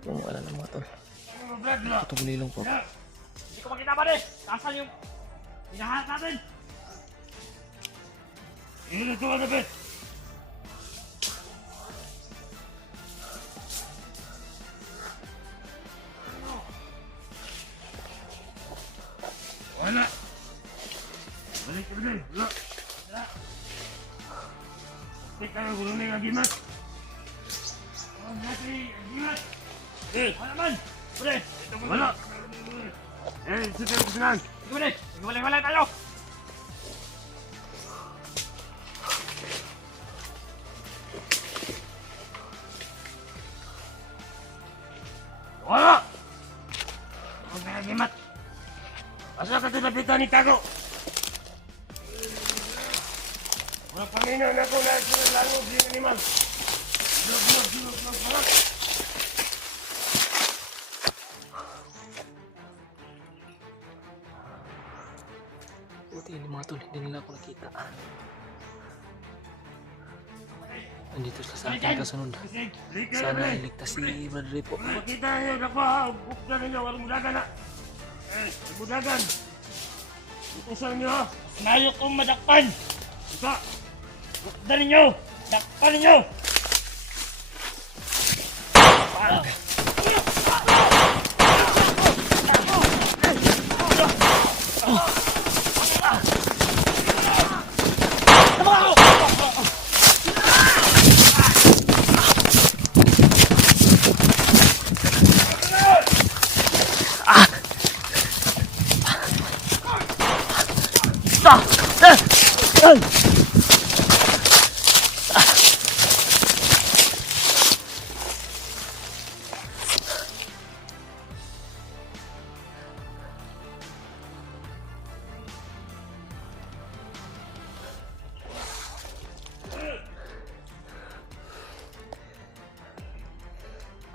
Wala na mga tol. Ito bulilong po. Hindi ko makita pa rin. Nasaan yung hinahanap natin? Ito ito ano ba? Wala. Balik ka rin. Wala. Wala. Tika na gulong na yung agimat. Ang natin agimat. Wala man. Wala. Sige, kusinan. Wala tayo. Wala. Huwag na nagimat. Asa ka tinapitan ni Tago? Wala panginaw na ko na sinalangog yung animal. Bulog. Buti yun mga tol, hindi nila ako nakita. Andito sila sa ating kasunod. Sana iligtas si Brother Ray po. Makita nyo na ko ha, bukda ninyo, walang mudagan na. Mudagan. Utusan nyo ha, sinayok kong madakpan. Ika, bukda ninyo, dakpan ninyo.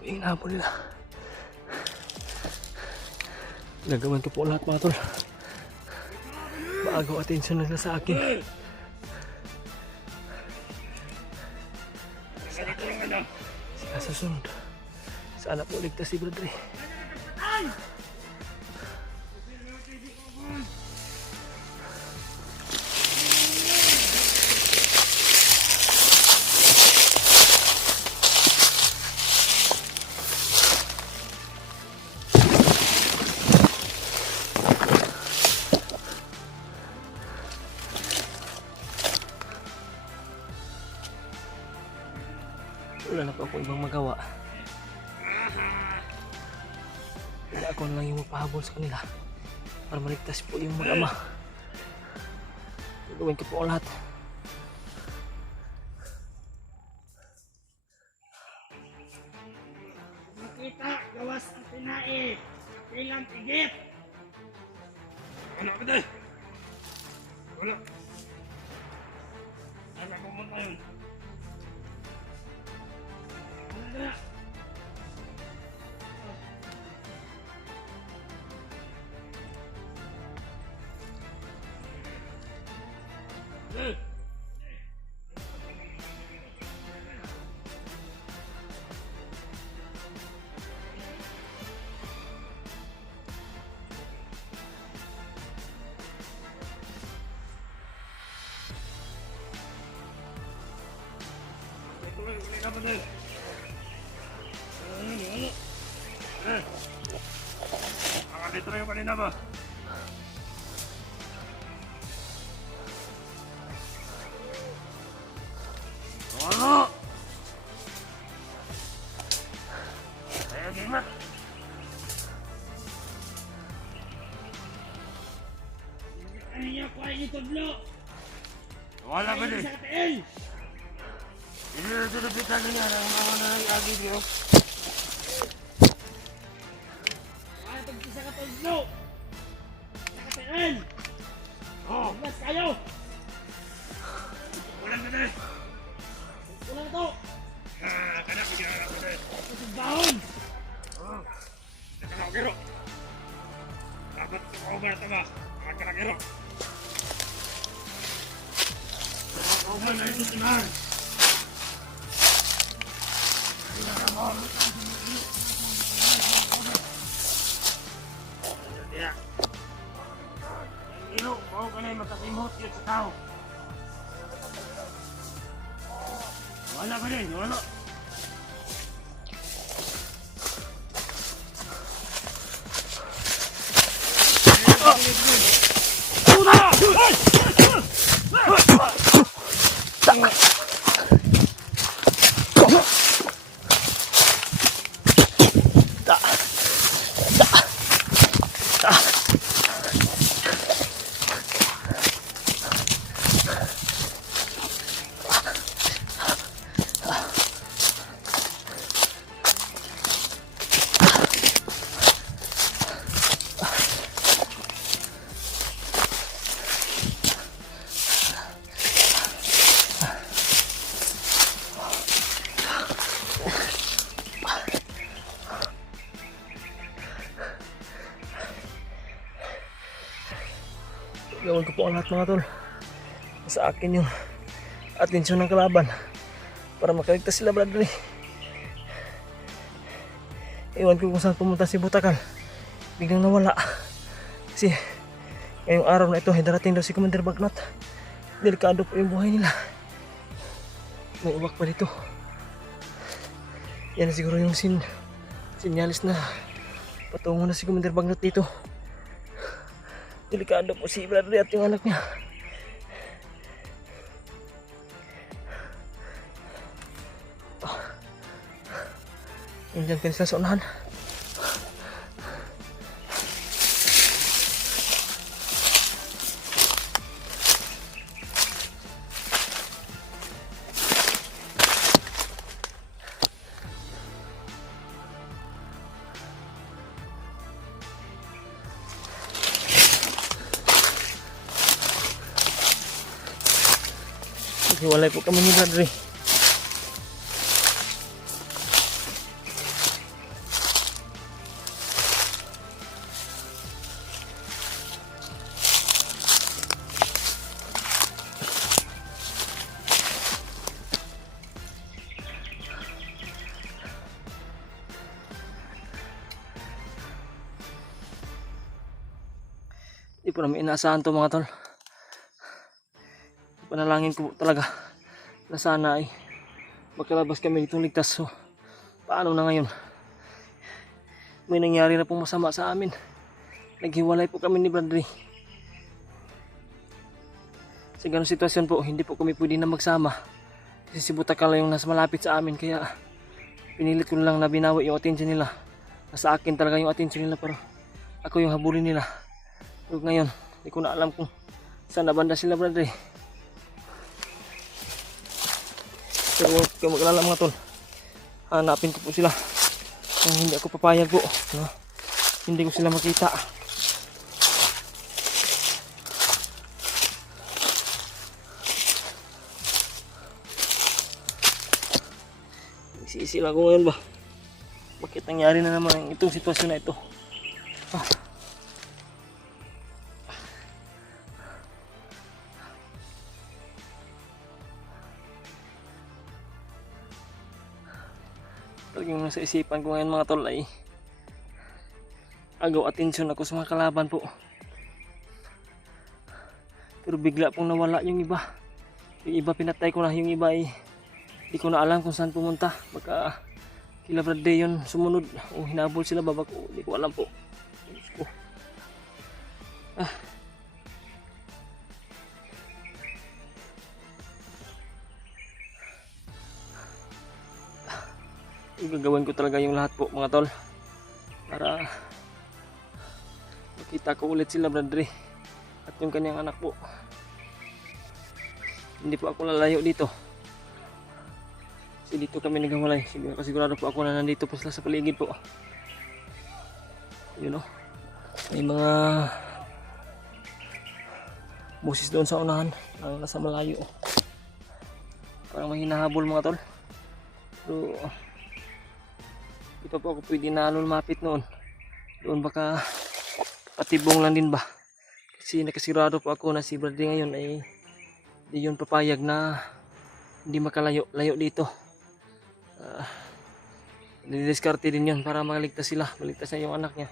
Inahabol nila. Nagawan ko po lahat mga tol. Bago atensyon nila sa akin. Sila sa sunod. Sana po ligtas si Brother Ray. Wala na pa ako ibang magawa. Wala ako na lang yung mapahabol sa kanila para maligtas po yung mag-ama. Gagawin ko po ang lahat. Makita, gawas ang pinae. Pilang tigit. Wala ka din. Wala. Wala pumunta yun. Sige ka pa din. Nakalitro yung kanina ba? Ano? Ayan, Gimat. Ano niya kuha yung tudlo? Wala ba din? Ilulupitan niya ng mga nangagagig niyo. Wala pag-isa ka tudlo! Nakatiin! Oo! Mas kayo! Walang ba din? Walang to! Kanak, bigyan ka na din. Kasubahon! Oo! Nakalakiro! Dapat sumaobar ito ba? Nakalakiro! Nakauman na ito sinan! Kaya, ang ilo, mau ka na yung makasimot yun sa tao. Wala ka din, wala. Gawin ko po ang lahat mga tol. Sa akin yung atensyon ng kalaban para makaligtas sila brother. Iwan ko kung saan pumunta si Butakal. Biglang nawala. Kasi ngayong araw na ito ay darating daw si Commander Bagnot. Delikado po yung buhay nila. May uwak pa dito. Yan na siguro yung sinyalis na patungo na si Commander Bagnot dito. Delikado po si Bradley at yung anak niya. Nandiyan ka sila sa unahan. Hiwalay po kami ni Bradley. Di po namin inaasahan to mga tol. Panalangin ko talaga na sana ay magkalabas kami ditong ligtas. So paano na ngayon? May nangyari na pong masama sa amin. Naghiwalay po kami ni Bradley. Sa ganung sitwasyon po, hindi po kami pwede na magsama. Kasi si Butakal yung nasa malapit sa amin. Kaya pinilit ko lang na binawi yung atensyon nila. Nasa akin talaga yung atensyon nila, pero ako yung habulin nila. So ngayon, hindi ko na alam kung saan nabanda sila Bradley. Pero huwag kayo mag-alala mga tol. Hanapin ko po sila. Kung hindi ako papayag po, no? Hindi ko sila makita. Isisi lang ko ngayon ba? Bakit nangyari na naman itong sitwasyon na ito? Yung nasa isipan ko ngayon mga tol ay agaw atensyon ako sa mga kalaban po, pero bigla pong nawala yung iba. Yung iba pinatay ko na, yung iba ay Di ko na alam kung saan pumunta. Baka kila Bradley yun sumunod o hinabol sila babag ko. Di ko alam po. Diyos ko. Gagawin ko talaga yung lahat po mga tol para makita ko ulit sila Bradley at yung kanyang anak po. Hindi po ako lalayo dito kasi dito kami naghiwalay. Sigurado po ako na nandito po sila sa paligid po. Yun o, may mga busis doon sa unahan ang nasa malayo. Parang may hinahabol mga tol, pero di pa po ako pwede na lumapit noon. Doon baka patibong lang din ba, kasi nakasigurado po ako na si Bradley ngayon ay di yun papayag na hindi makalayo dito. Didiskarte din yun para maligtas sila, maligtas na yung anak niya.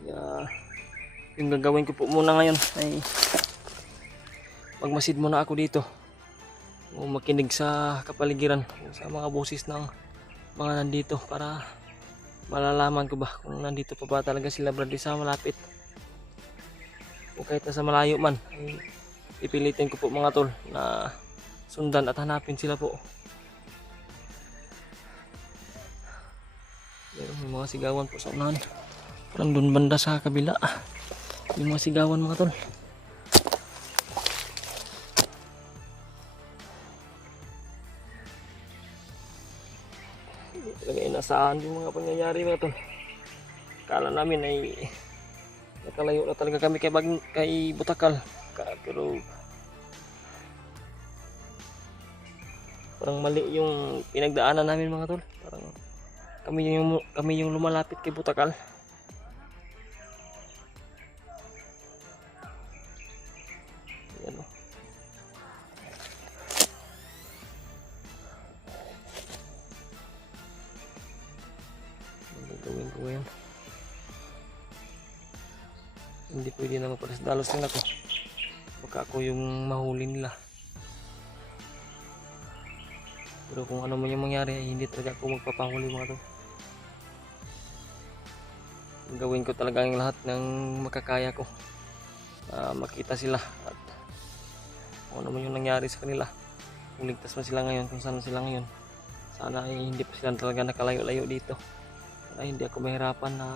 Kaya yung gagawin ko po muna ngayon ay magmasid muna ako dito o makinig sa kapaligiran, sa mga boses ng mga nandito para malalaman ko ba kung nandito pa ba talaga sila Bradley sa malapit o kahit nasa malayo man. Ay ipilitin ko po mga tol na sundan at hanapin sila po. May mga sigawan po sa unahan, parang doon banda sa kabila yung mga sigawan mga tol. Talaga inasaan yung mga pangyayari mga tol. Kala namin ay nakalayo na talaga kami kay Butakal, pero parang mali yung pinagdaanan namin mga tol. Parang kami yung lumalapit kay Butakal. Yan o. Gagawin ko ngayon. Hindi pwede na magpalasdalos nila ko. Baka ako yung mahuli nila. Pero kung ano man yung mangyari ay hindi talaga ako magpapahuli mga to. Gawin ko talaga yung lahat ng makakaya ko. Makita sila at kung ano man yung nangyari sa kanila. Kung ligtas man sila ngayon, kung saan sila ngayon. Sana ay hindi pa sila talaga nakalayo-layo dito. Para hindi ako mahirapan na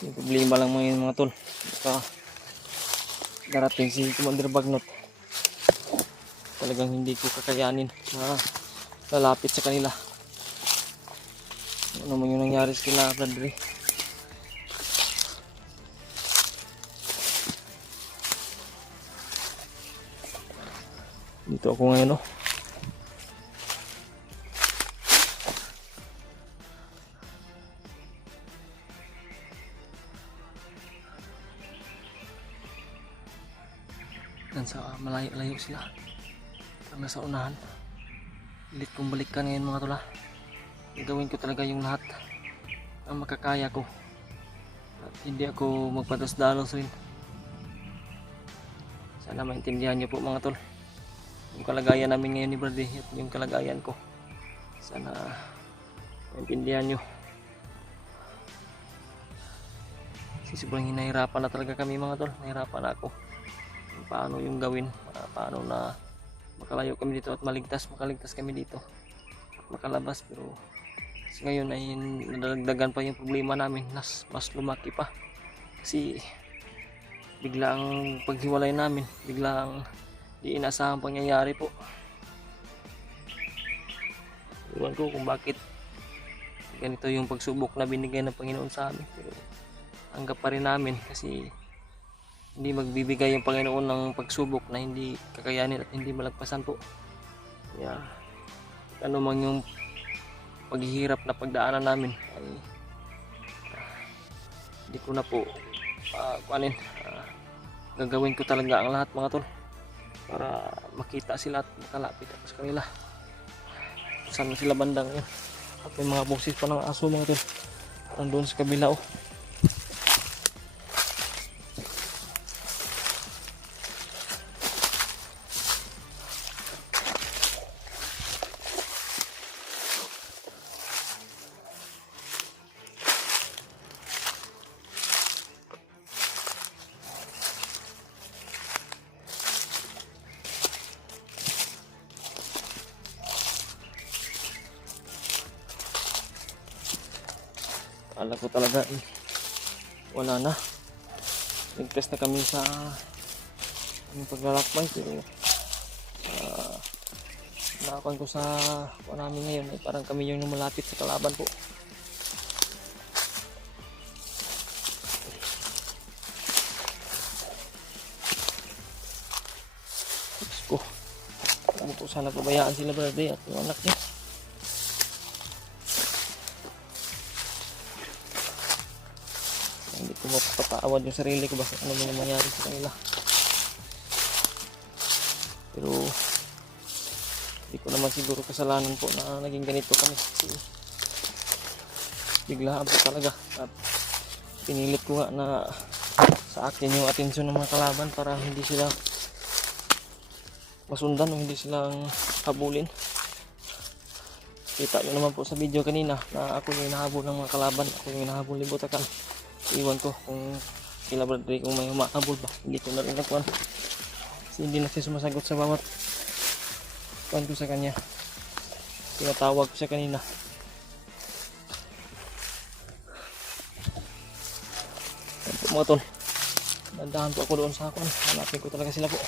yung problema lang mga tol. Baka darating si Commander Bagnot, talagang hindi ko kakayanin na lalapit sa kanila. Ano man yung nangyari sa kila Bradley. Dito ako ngayon oh. Sa malayo-layo sila, parang nasa unahan. Pilit kong balikan ngayon mga tula. Gagawin ko talaga yung lahat ang makakaya ko at hindi ako magpatas-dalos rin. Sana maintindihan nyo po mga tol yung kalagayan namin ngayon ni Bradley at yung kalagayan ko. Sana maintindihan nyo. Kasi sobrang hinahirapan na talaga kami mga tol. Nahirapan na ako paano yung gawin, paano na makalayo kami dito at makaligtas kami dito at makalabas. Pero ngayon ay nadagdagan pa yung problema namin, mas lumaki pa kasi biglang paghiwalay namin, biglang di inasahang pangyayari po. Iwan ko kung bakit ganito yung pagsubok na binigay ng Panginoon sa amin, pero anggap pa rin namin kasi hindi magbibigay yung Panginoon ng pagsubok na hindi kakayanin at hindi malagpasan po. Kaya ano man yung paghihirap na pagdaanan namin ay hindi ko na po gagawin ko talaga ang lahat mga tol para makita sila at makalapit ako sa kanila. Saan sila bandang yun. At may mga boses pa ng aso mga tol. Nandun sa kabila oh. Akala ko talaga wala na. Nag-test na kami sa paglalakbay pero nakakuan ko sa namin ngayon ay parang kami yung malapit sa kalaban po. Diyos ko, ano po sana pabayaan sila brother at yung anak niya. Hindi ko mapapatawad yung sarili ko basta ano man mangyari sa kanila. Pero hindi ko naman siguro kasalanan po na naging ganito kami kasi biglaan po talaga at pinilit ko nga na sa akin yung atensyon ng mga kalaban para hindi sila masundan o hindi silang habulin. Kita nyo naman po sa video kanina na ako yung hinahabol ng mga kalaban, ako yung hinahabol ni Butakan. Iwan ko kung kila Bradley kung may humahabol ba, hindi ko na rin nakuhan kasi hindi na siya sumasagot sa bawat kuhan ko sa kanya. Tinatawag ko siya kanina. Mga tol, dandahan po ako doon sa akin, hanapin ko talaga sila po.